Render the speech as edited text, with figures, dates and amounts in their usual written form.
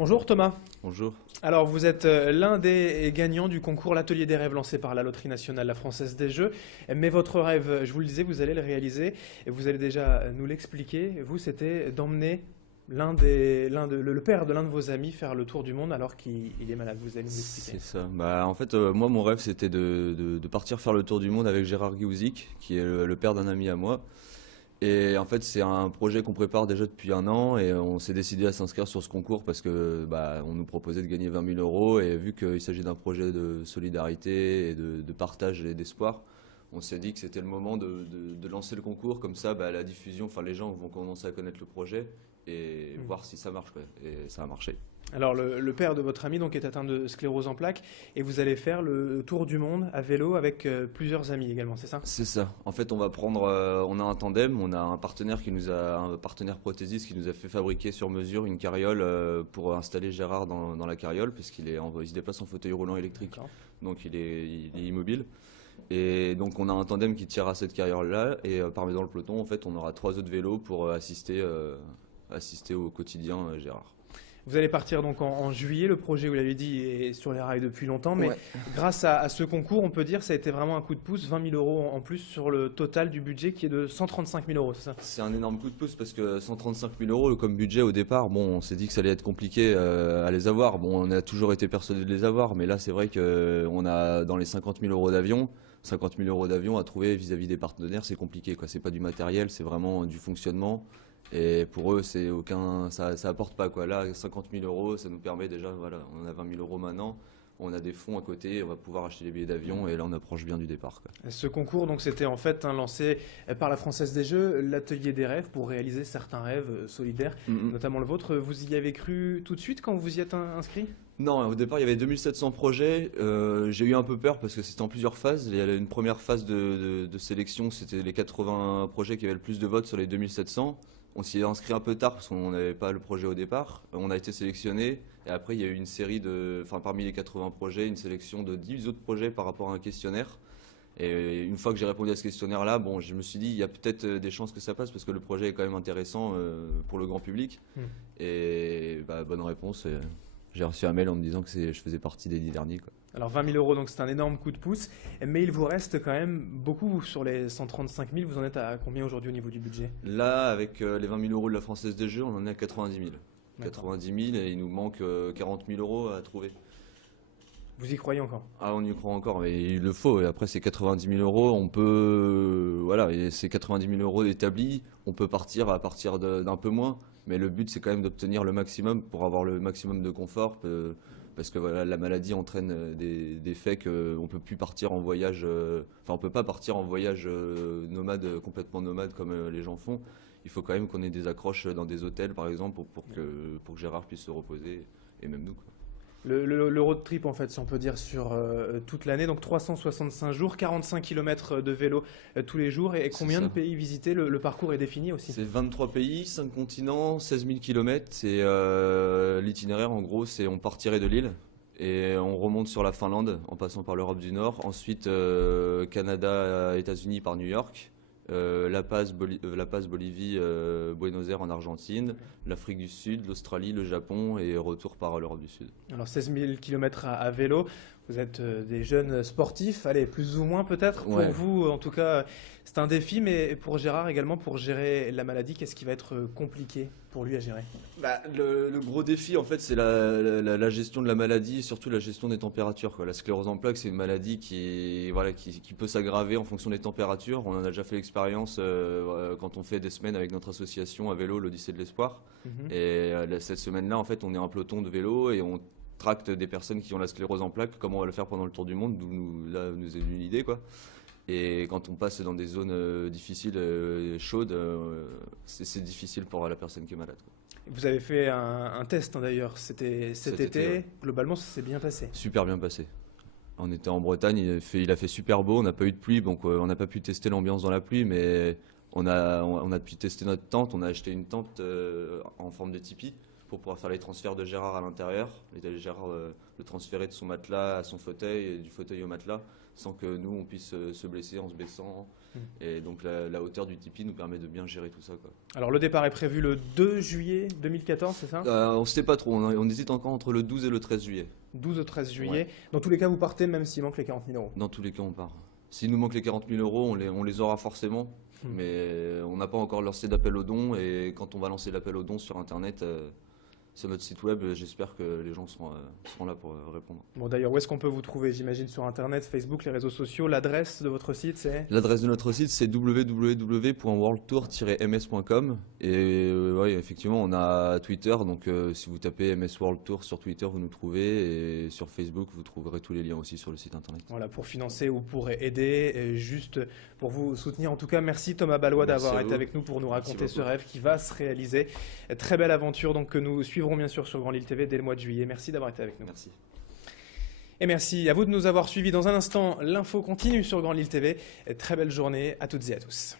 Bonjour Thomas. Bonjour. Alors vous êtes l'un des gagnants du concours L'Atelier des rêves lancé par la Loterie nationale, la Française des Jeux. Mais votre rêve, je vous le disais, vous allez le réaliser et vous allez déjà nous l'expliquer. Vous, c'était d'emmener le père de l'un de vos amis faire le tour du monde alors qu'il est malade. Vous allez nous l'expliquer. C'est ça. En fait, moi, mon rêve, c'était de partir faire le tour du monde avec Gérard Guiouzik, qui est le père d'un ami à moi. Et en fait, c'est un projet qu'on prépare déjà depuis un an et on s'est décidé à s'inscrire sur ce concours parce que on nous proposait de gagner 20 000 euros et vu qu'il s'agit d'un projet de solidarité et de partage et d'espoir, on s'est dit que c'était le moment de lancer le concours. Comme ça, la diffusion, enfin les gens vont commencer à connaître le projet et voir si ça marche, quoi. Et ça a marché. Alors le père de votre ami donc est atteint de sclérose en plaques et vous allez faire le tour du monde à vélo avec plusieurs amis également, c'est ça? C'est ça. En fait, on a un tandem, on a un un partenaire prothésiste qui nous a fait fabriquer sur mesure une carriole pour installer Gérard dans la carriole, parce il se déplace en fauteuil roulant électrique, D'accord. donc il est immobile. Et donc on a un tandem qui tirera cette carriole-là, et parmi dans le peloton, en fait, on aura trois autres vélos pour assister au quotidien Gérard. Vous allez partir donc en juillet, le projet, vous l'avez dit, est sur les rails depuis longtemps, mais Ouais. grâce à ce concours, on peut dire que ça a été vraiment un coup de pouce, 20 000 euros en plus sur le total du budget qui est de 135 000 euros, c'est ça? C'est un énorme coup de pouce parce que 135 000 euros comme budget au départ, bon, on s'est dit que ça allait être compliqué à les avoir. Bon, on a toujours été persuadé de les avoir, mais là, c'est vrai qu'on a dans les 50 000 euros d'avion, 50 000 euros d'avion à trouver vis-à-vis des partenaires, c'est compliqué, quoi. C'est pas du matériel, c'est vraiment du fonctionnement. Et pour eux, ça apporte pas, quoi. Là, 50 000 euros, ça nous permet déjà, voilà, on a 20 000 euros maintenant. On a des fonds à côté, on va pouvoir acheter les billets d'avion et là on approche bien du départ, quoi. Ce concours, donc, c'était en fait lancé par la Française des Jeux, l'Atelier des rêves, pour réaliser certains rêves solidaires, Mhm. notamment le vôtre. Vous y avez cru tout de suite quand vous y êtes inscrit? Non, au départ il y avait 2700 projets. J'ai eu un peu peur parce que c'était en plusieurs phases. Il y avait une première phase de sélection, c'était les 80 projets qui avaient le plus de votes sur les 2700. On s'y est inscrit un peu tard parce qu'on n'avait pas le projet au départ. On a été sélectionné et après il y a eu une série parmi les 80 projets, une sélection de 10 autres projets par rapport à un questionnaire. Et une fois que j'ai répondu à ce questionnaire-là, bon, je me suis dit, il y a peut-être des chances que ça passe parce que le projet est quand même intéressant pour le grand public. Hmm. Et bonne réponse. J'ai reçu un mail en me disant que je faisais partie des 10 derniers, quoi. Alors 20 000 euros, donc c'est un énorme coup de pouce, mais il vous reste quand même beaucoup sur les 135 000. Vous en êtes à combien aujourd'hui au niveau du budget? Là, avec les 20 000 euros de la Française des Jeux, on en est à 90 000. D'accord. 90 000 et il nous manque 40 000 euros à trouver. Vous y croyez encore? Ah, on y croit encore, mais il le faut. Et après, ces 90 000 euros, on peut. Voilà, et ces 90 000 euros établis, on peut partir à partir d'un peu moins. Mais le but, c'est quand même d'obtenir le maximum pour avoir le maximum de confort. Parce que voilà, la maladie entraîne des faits qu'on ne peut plus partir en voyage. Enfin, on peut pas partir en voyage nomade, complètement nomade comme les gens font. Il faut quand même qu'on ait des accroches dans des hôtels, par exemple, pour que Gérard puisse se reposer, et même nous, quoi. Le road trip, en fait, si on peut dire, sur toute l'année, donc 365 jours, 45 km de vélo tous les jours, et C'est combien de ça. pays visités? Le parcours est défini aussi. C'est 23 pays, 5 continents, 16 000 km. C'est l'itinéraire, en gros, c'est on partirait de Lille et on remonte sur la Finlande en passant par l'Europe du Nord. Ensuite, Canada, États-Unis par New York. La Paz, Bolivie, Buenos Aires en Argentine, l'Afrique du Sud, l'Australie, le Japon et retour par l'Europe du Sud. Alors 16 000 km à vélo, vous êtes des jeunes sportifs, allez, plus ou moins peut-être. Pour Ouais. vous, en tout cas, c'est un défi, mais pour Gérard également, pour gérer la maladie, qu'est-ce qui va être compliqué pour lui à gérer? Le gros défi, en fait, c'est la gestion de la maladie et surtout la gestion des températures, quoi. La sclérose en plaques, c'est une maladie qui peut s'aggraver en fonction des températures. On en a déjà fait l'expérience quand on fait des semaines avec notre association à vélo, l'Odyssée de l'Espoir. Mhm. Et cette semaine-là, en fait, on est un peloton de vélo et on tracte des personnes qui ont la sclérose en plaques, comme on va le faire pendant le tour du monde, d'où là nous est venue l'idée, quoi. Et quand on passe dans des zones difficiles, chaudes, c'est difficile pour la personne qui est malade, quoi. Vous avez fait un test hein, d'ailleurs, c'était cet Cet été, été. ouais. Globalement, ça s'est bien passé. Super bien passé. On était en Bretagne, il a fait super beau, on n'a pas eu de pluie, donc on n'a pas pu tester l'ambiance dans la pluie, mais on a pu tester notre tente. On a acheté une tente en forme de tipi pour pouvoir faire les transferts de Gérard à l'intérieur. Gérard le transférer de son matelas à son fauteuil et du fauteuil au matelas sans que nous on puisse se blesser en se baissant. Et donc la hauteur du tipi nous permet de bien gérer tout ça, quoi. Alors le départ est prévu le 2 juillet 2014, c'est ça? On ne sait pas trop, on hésite encore entre le 12 et le 13 juillet. 12 au 13 juillet. Ouais. Dans tous les cas, vous partez même s'il manque les 40 000 euros. Dans tous les cas, on part. S'il nous manque les 40 000 euros, on les aura forcément. Mais on n'a pas encore lancé d'appel aux dons. Et quand on va lancer l'appel aux dons sur Internet, sur notre site web, j'espère que les gens seront là pour répondre. Bon, d'ailleurs, où est-ce qu'on peut vous trouver? J'imagine sur Internet, Facebook, les réseaux sociaux. L'adresse de votre site, c'est? L'adresse de notre site, c'est www.worldtour-ms.com. Et ouais, effectivement, on a Twitter. Donc si vous tapez MS World Tour sur Twitter, vous nous trouvez. Et sur Facebook, vous trouverez tous les liens aussi sur le site Internet. Voilà, pour financer ou pour aider, et juste pour vous soutenir. En tout cas, merci Thomas Ballois d'avoir été avec nous pour nous raconter ce rêve qui va se réaliser. Très belle aventure donc, que nous suivrons bien sûr sur Grand Lille TV dès le mois de juillet. Merci d'avoir été avec nous. Merci. Et merci à vous de nous avoir suivis. Dans un instant, l'info continue sur Grand Lille TV. Très belle journée à toutes et à tous.